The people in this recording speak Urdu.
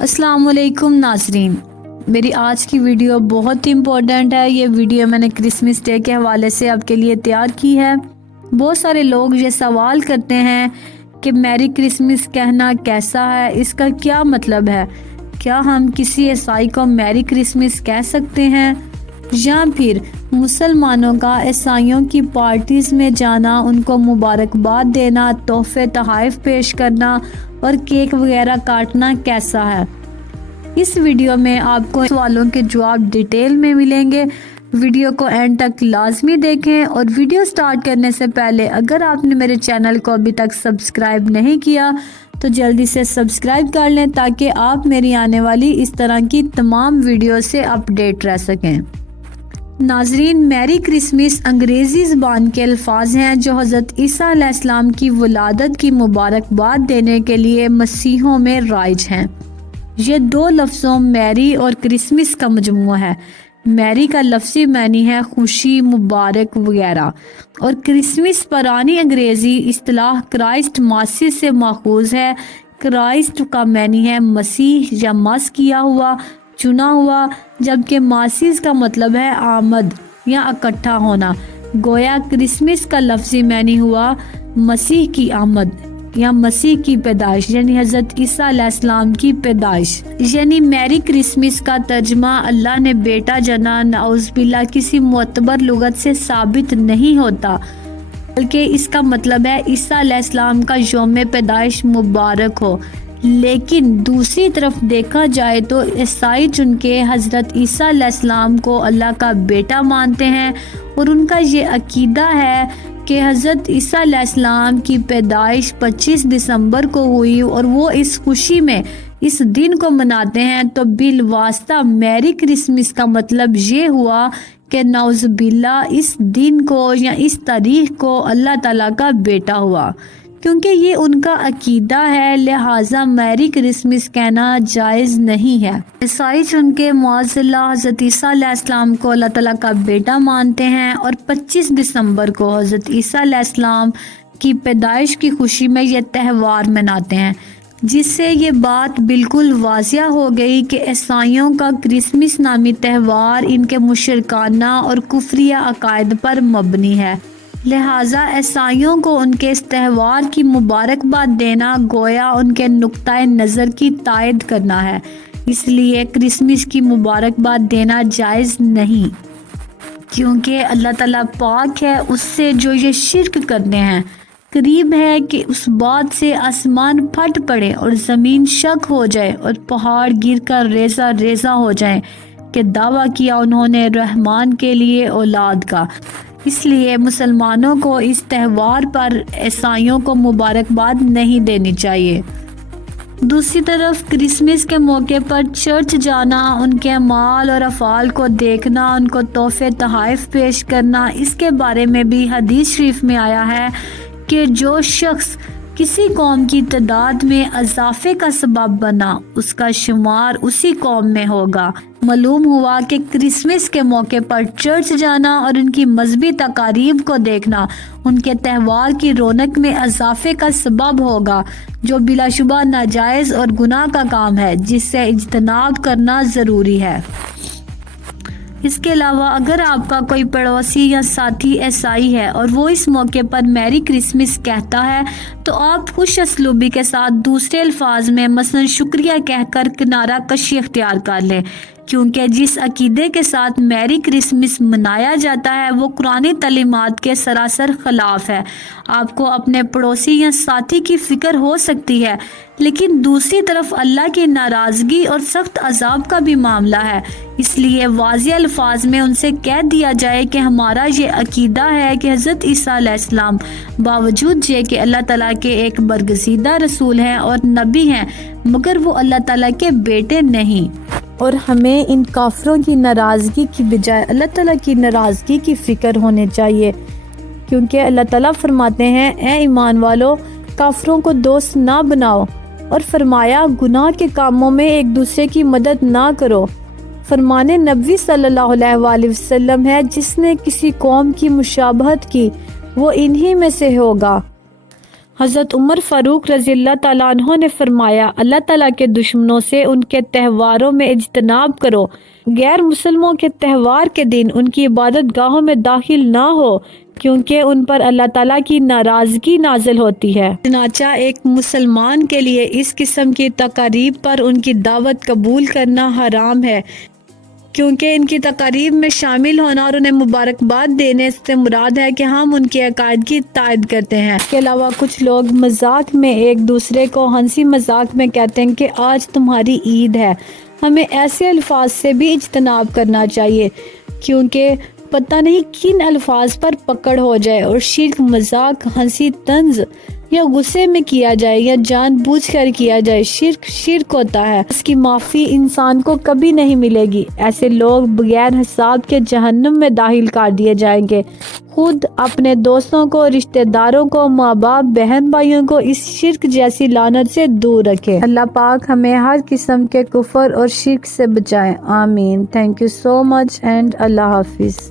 السلام علیکم ناظرین، میری آج کی ویڈیو بہت امپورٹنٹ ہے۔ یہ ویڈیو میں نے کرسمس ڈے کے حوالے سے آپ کے لیے تیار کی ہے۔ بہت سارے لوگ یہ سوال کرتے ہیں کہ میری کرسمس کہنا کیسا ہے، اس کا کیا مطلب ہے؟ کیا ہم کسی عیسائی کو میری کرسمس کہہ سکتے ہیں؟ یا پھر مسلمانوں کا عیسائیوں کی پارٹیز میں جانا، ان کو مبارکباد دینا، تحفے تحائف پیش کرنا اور کیک وغیرہ کاٹنا کیسا ہے؟ اس ویڈیو میں آپ کو سوالوں کے جواب ڈیٹیل میں ملیں گے۔ ویڈیو کو اینڈ تک لازمی دیکھیں، اور ویڈیو سٹارٹ کرنے سے پہلے اگر آپ نے میرے چینل کو ابھی تک سبسکرائب نہیں کیا تو جلدی سے سبسکرائب کر لیں تاکہ آپ میری آنے والی اس طرح کی تمام ویڈیو سے اپڈیٹ رہ سکیں۔ ناظرین، میری کرسمس انگریزی زبان کے الفاظ ہیں جو حضرت عیسیٰ علیہ السلام کی ولادت کی مبارکباد دینے کے لیے مسیحیوں میں رائج ہیں۔ یہ دو لفظوں میری اور کرسمس کا مجموعہ ہے۔ میری کا لفظی معنی ہے خوشی، مبارک وغیرہ، اور کرسمس پرانی انگریزی اصطلاح کرائسٹ ماسس سے ماخوذ ہے۔ کرائسٹ کا معنی ہے مسیح یا مس کیا ہوا، چنا ہوا، جبکہ ماسس کا مطلب ہے آمد یا اکٹھا ہونا۔ گویا کرسمس کا لفظی معنی ہوا مسیح کی آمد یا مسیح کی پیدائش، یعنی حضرت عیسیٰ علیہ السلام کی پیدائش۔ یعنی میری کرسمس کا ترجمہ اللہ نے بیٹا جنا نعوذ باللہ کسی معتبر لغت سے ثابت نہیں ہوتا، بلکہ اس کا مطلب ہے عیسیٰ علیہ السلام کا یوم پیدائش مبارک ہو۔ لیکن دوسری طرف دیکھا جائے تو عیسائی چن کے حضرت عیسیٰ علیہ السلام کو اللہ کا بیٹا مانتے ہیں، اور ان کا یہ عقیدہ ہے کہ حضرت عیسیٰ علیہ السلام کی پیدائش 25 دسمبر کو ہوئی، اور وہ اس خوشی میں اس دن کو مناتے ہیں۔ تو بالواسطہ میری کرسمس کا مطلب یہ ہوا کہ نعوذ باللہ اس دن کو یا اس تاریخ کو اللہ تعالیٰ کا بیٹا ہوا۔ کیونکہ یہ ان کا عقیدہ ہے، لہٰذا میری کرسمس کہنا جائز نہیں ہے۔ عیسائی چن کے معاذ اللہ حضرت عیسیٰ علیہ السلام کو اللہ تعالیٰ کا بیٹا مانتے ہیں، اور 25 دسمبر کو حضرت عیسیٰ علیہ السلام کی پیدائش کی خوشی میں یہ تہوار مناتے ہیں، جس سے یہ بات بالکل واضح ہو گئی کہ عیسائیوں کا کرسمس نامی تہوار ان کے مشرکانہ اور کفریہ عقائد پر مبنی ہے۔ لہٰذا عیسائیوں کو ان کے اس تہوار کی مبارکباد دینا گویا ان کے نقطۂ نظر کی تائید کرنا ہے، اس لیے کرسمس کی مبارکباد دینا جائز نہیں، کیونکہ اللہ تعالیٰ پاک ہے اس سے جو یہ شرک کرتے ہیں۔ قریب ہے کہ اس بات سے آسمان پھٹ پڑے اور زمین شک ہو جائے اور پہاڑ گر کر ریزہ ریزہ ہو جائیں کہ دعویٰ کیا انہوں نے رحمان کے لیے اولاد کا۔ اس لیے مسلمانوں کو اس تہوار پر عیسائیوں کو مبارکباد نہیں دینی چاہیے۔ دوسری طرف کرسمس کے موقع پر چرچ جانا، ان کے اعمال اور افعال کو دیکھنا، ان کو تحفے تحائف پیش کرنا، اس کے بارے میں بھی حدیث شریف میں آیا ہے کہ جو شخص کسی قوم کی تعداد میں اضافے کا سبب بنا، اس کا شمار اسی قوم میں ہوگا۔ معلوم ہوا کہ کرسمس کے موقع پر چرچ جانا اور ان کی مذہبی تقاریب کو دیکھنا ان کے تہوار کی رونق میں اضافے کا سبب ہوگا، جو بلا شبہ ناجائز اور گناہ کا کام ہے، جس سے اجتناب کرنا ضروری ہے۔ اس کے علاوہ اگر آپ کا کوئی پڑوسی یا ساتھی عیسائی ہے اور وہ اس موقع پر میری کرسمس کہتا ہے تو آپ خوش اسلوبی کے ساتھ دوسرے الفاظ میں مثلا شکریہ کہہ کر کنارہ کشی اختیار کر لیں، کیونکہ جس عقیدے کے ساتھ میری کرسمس منایا جاتا ہے وہ قرآنی تعلیمات کے سراسر خلاف ہے۔ آپ کو اپنے پڑوسی یا ساتھی کی فکر ہو سکتی ہے، لیکن دوسری طرف اللہ کی ناراضگی اور سخت عذاب کا بھی معاملہ ہے، اس لیے واضح الفاظ میں ان سے کہہ دیا جائے کہ ہمارا یہ عقیدہ ہے کہ حضرت عیسیٰ علیہ السلام باوجود یہ کہ اللہ تعالیٰ کے ایک برگزیدہ رسول ہیں اور نبی ہیں، مگر وہ اللہ تعالیٰ کے بیٹے نہیں، اور ہمیں ان کافروں کی ناراضگی کی بجائے اللہ تعالیٰ کی ناراضگی کی فکر ہونے چاہیے، کیونکہ اللہ تعالیٰ فرماتے ہیں اے ایمان والو کافروں کو دوست نہ بناؤ، اور فرمایا گناہ کے کاموں میں ایک دوسرے کی مدد نہ کرو۔ فرمان نبوی صلی اللہ علیہ وآلہ وسلم ہے جس نے کسی قوم کی مشابہت کی وہ انہی میں سے ہوگا۔ حضرت عمر فاروق رضی اللہ تعالیٰ عنہ نے فرمایا، اللہ تعالیٰ کے دشمنوں سے ان کے تہواروں میں اجتناب کرو، غیر مسلموں کے تہوار کے دن ان کی عبادت گاہوں میں داخل نہ ہو، کیونکہ ان پر اللہ تعالیٰ کی ناراضگی نازل ہوتی ہے۔ چنانچہ ایک مسلمان کے لیے اس قسم کی تقاریب پر ان کی دعوت قبول کرنا حرام ہے، کیونکہ ان کی تقاریب میں شامل ہونا اور انہیں مبارکباد دینے سے مراد ہے کہ ہم ان کے عقائد کی تائید کرتے ہیں۔ اس کے علاوہ کچھ لوگ مذاق میں ایک دوسرے کو ہنسی مذاق میں کہتے ہیں کہ آج تمہاری عید ہے۔ ہمیں ایسے الفاظ سے بھی اجتناب کرنا چاہیے، کیونکہ پتہ نہیں کن الفاظ پر پکڑ ہو جائے اور شرک، مذاق، ہنسی طنز یا غصے میں کیا جائے یا جان بوجھ کر کیا جائے، شرک ہوتا ہے، اس کی معافی انسان کو کبھی نہیں ملے گی۔ ایسے لوگ بغیر حساب کے جہنم میں داخل کر دیے جائیں گے۔ خود اپنے دوستوں کو، رشتہ داروں کو، ماں باپ، بہن بھائیوں کو اس شرک جیسی لعنت سے دور رکھے۔ اللہ پاک ہمیں ہر قسم کے کفر اور شرک سے بچائے، آمین۔ Thank you so much and اللہ حافظ۔